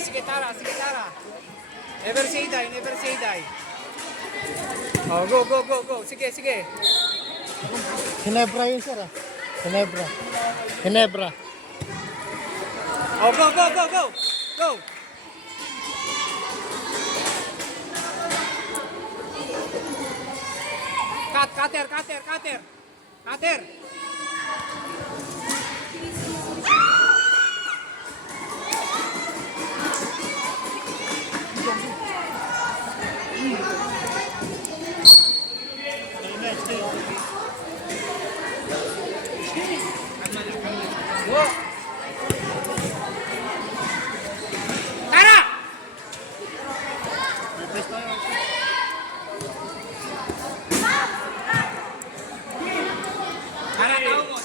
Sige, Tara. Sige, Tara. Never say die, never say die. Oh, go, go, go, go. Sige, sige. Ginebra yun, sir, ah. Ginebra. Ginebra. Oh, go, go, go, go. Go. Cutter. Cutter. Tara!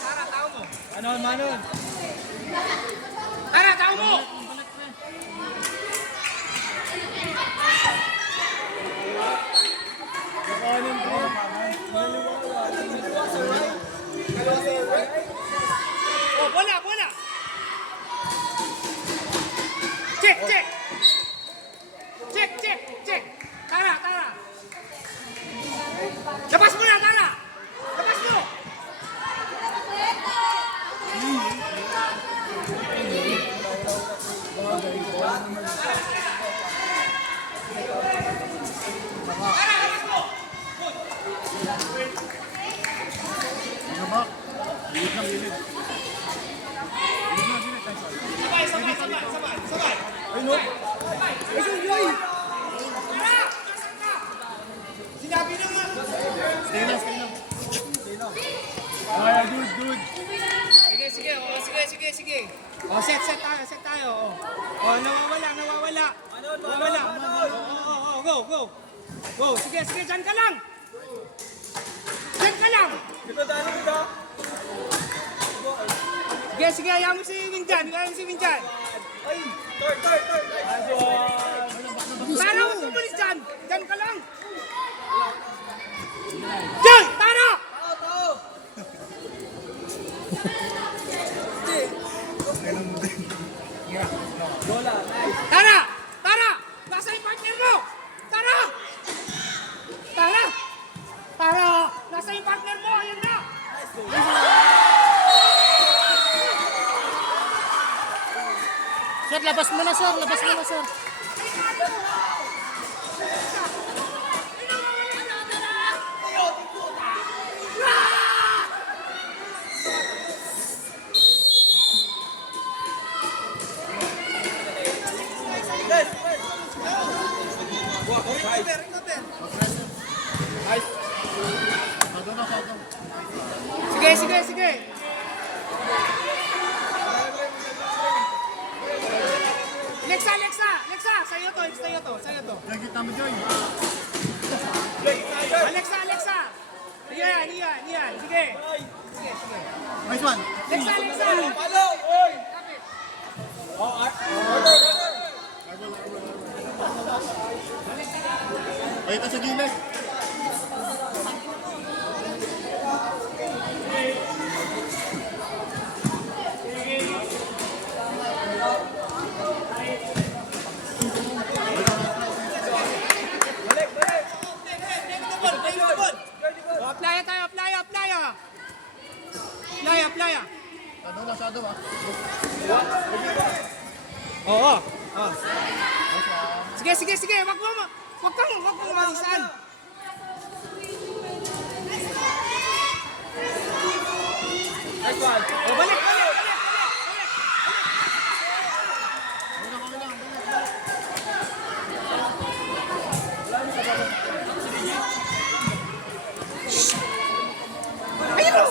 Tara, tao mo. Manon. Tara, tao mo. Oh, bola. Check. Tara. Lepas mo na, Tara. Lepas mo. Sabay. Sinabi na nga. Stay lang. Dude. Sige. Oh, set tayo. Oh, nawawala. Oh, go. Sige, dyan ka lang. Sige, hayaan mo si Winjan. Ay, third. Tara, huwag mo umalis dyan. Dyan ka lang. Dyan! Tara! Tara! Nasa yung partner mo! Tara! Nasa yung partner mo! Ayan na! Sir, labas mo na, sir. Sige. Lexa, sa'yo to. Yan kita mo, Joy. Alexa. Yan. Sige. Nice one. Lexa. Palo! Oy! Ay, ito sa gilid. Playa. Sado, ah. Oo. Sige. Wag mo malisan. Oh, balik. Ayun!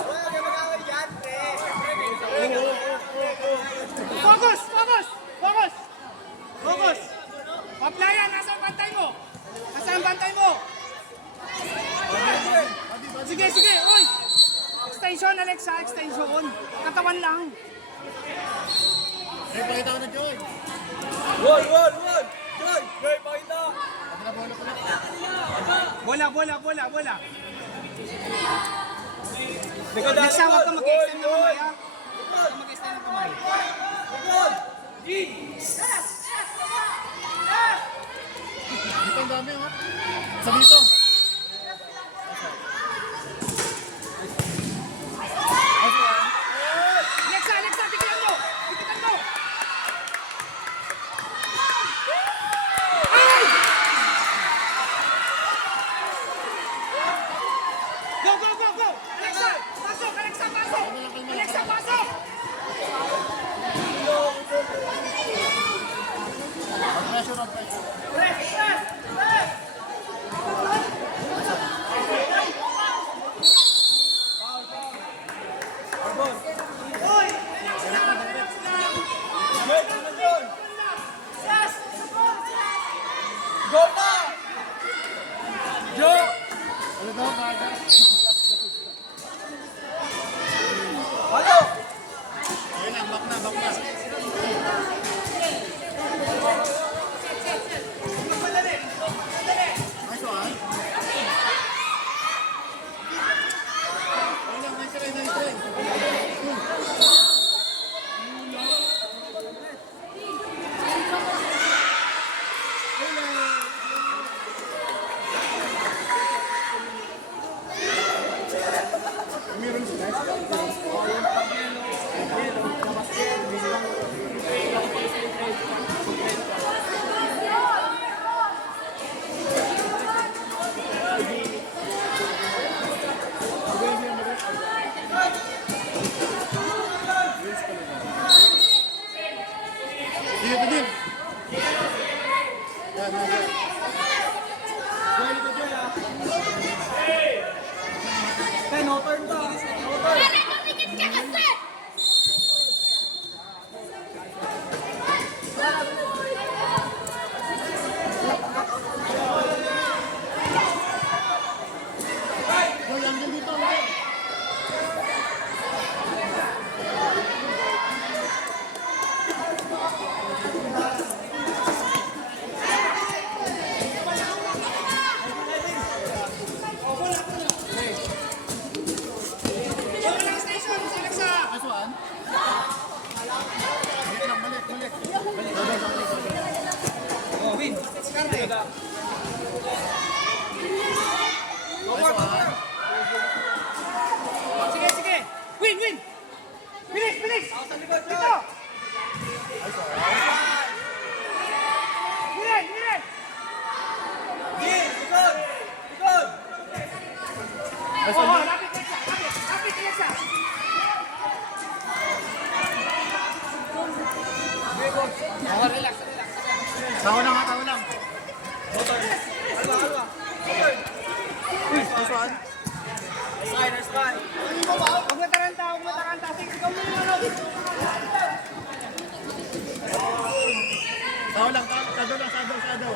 Focus! Paplaya, nasa ang bantay mo? Sige, oy! Extension, Alexa, extension. Katawan lang. Ay, pakita ko na, Joy. Won! Joy, pakita! Bola. Likod Alexa, huwag ka mag-extend ng kamay, ha? Likod! Huwag ka mag-extend ng kamay. Likod! dami, oh. Sa dito. Alexa, Alexa, tigilan mo! Tigilan mo! Ay! Go, go, go, go! Alexa, pasok! Alexa, pasok! Alexa, pasok! Pressure on pressure. Press, press, press! Wait, ano yun? Go na! Go! Ano daw, kaga? Ano? Ayun lang, back na, back na. Nice one. Ayun lang, nice try, nice try. Meron sila. Dito din. Yan, yan, yan. Joy, go, Joy, ah. Kaya, no turn ka. No turn. Joy, angle dito, angle. Nice one. Dito lang, balik, balik. Oh, win. Skarte. Nice one. Sige, sige. Win, win. Bilis, bilis. Dito. Bilis, bilis. Gin, likod! Likod! Oh, lapit, Alexa. Lapit, Alexa. Oh, relax, relax. Tawa lang, ha, tawa lang. No turn. Alwa, alwa. No turn. Nice one. Nice try, nice try. Huwag mo taranta, huwag mo taranta. Sige, ikaw mo yung ano. Tawa lang, shadow lang, shadow, shadow.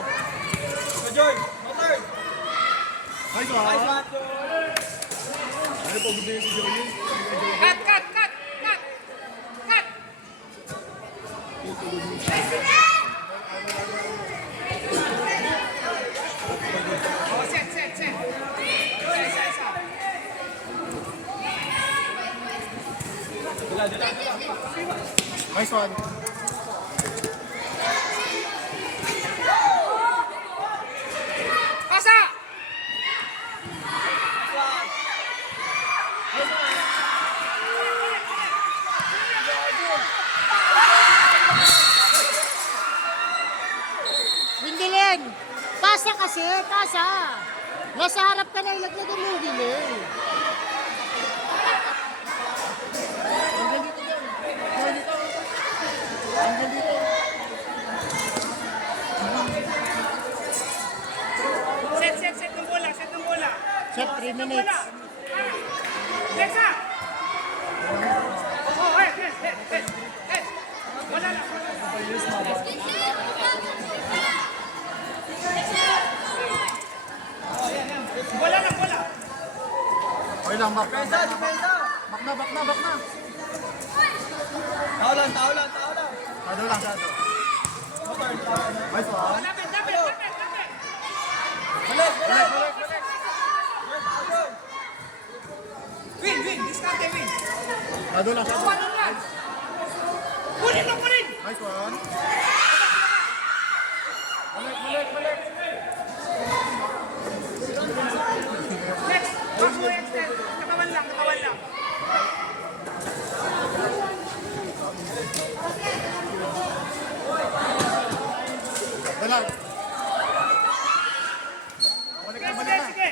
Go, Joy. No turn. Nice Nice one. one, Joy. Ano po gusto yung si Joey? Cut, cut, cut, cut. Cut. Oh, set, set, set. Isa, isa. Dila, dila, dila. Nice one. Pasa! Windilin! Pasa kasi, pasa! Nasa harap ka na ilaglag mo yung dilim. Angle dito din. Joy dito. Angle dito. Set, set, set ng bola, set ng bola. Set 3 minutes. Alexa! Oh, hey, hey, hey, hey, hey. Wala na. Wala na, wala. Okay lang, back na. Depensa, depensa. Back na, back na, back na. Tao lang, tao lang, tao lang. Shadow lang, shadow. No turn, tao lang. Nice one. Lapit, lapit, lapit, lapit. Balik, balik. Balik, balik. Joy. Win, win, discarte, win. Shadow lang, shadow. One on one. Kunin mo, kunin. Nice one. Balik, balik, balik. Wala. Balik na, balik na. Sige.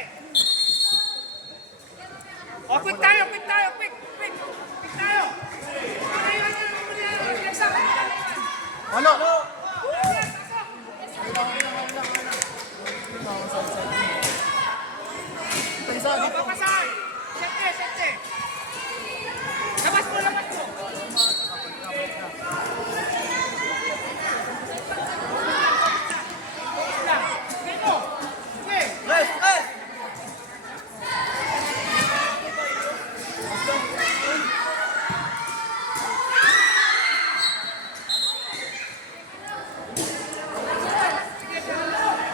O, quick tayo, quick tayo, quick. Quick tayo. Wala. Isa, dito. Papasahin. Sete. Labas mo.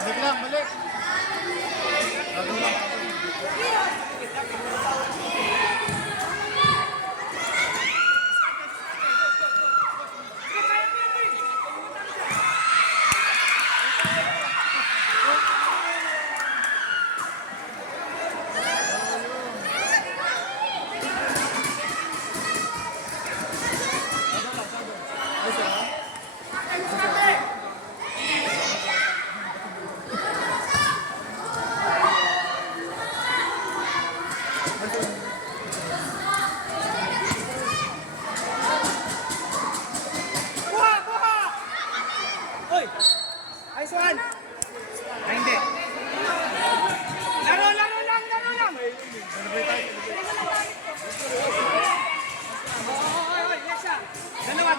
Balik lang, balik. Lalo lang. Buha! Hoy! Nice one! Ay, hindi. Laro lang! Hoy, yes ah. Dalawa.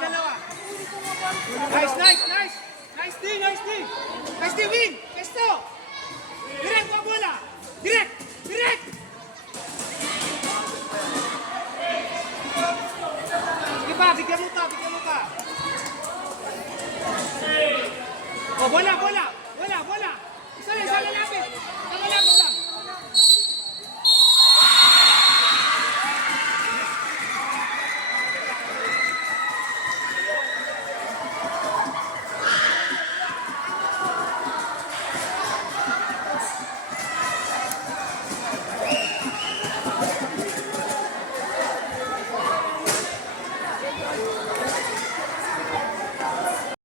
Nice D, win! Kesto! Direct, wag bola! Direct! Sige pa, bigyan mo ka. O, bola!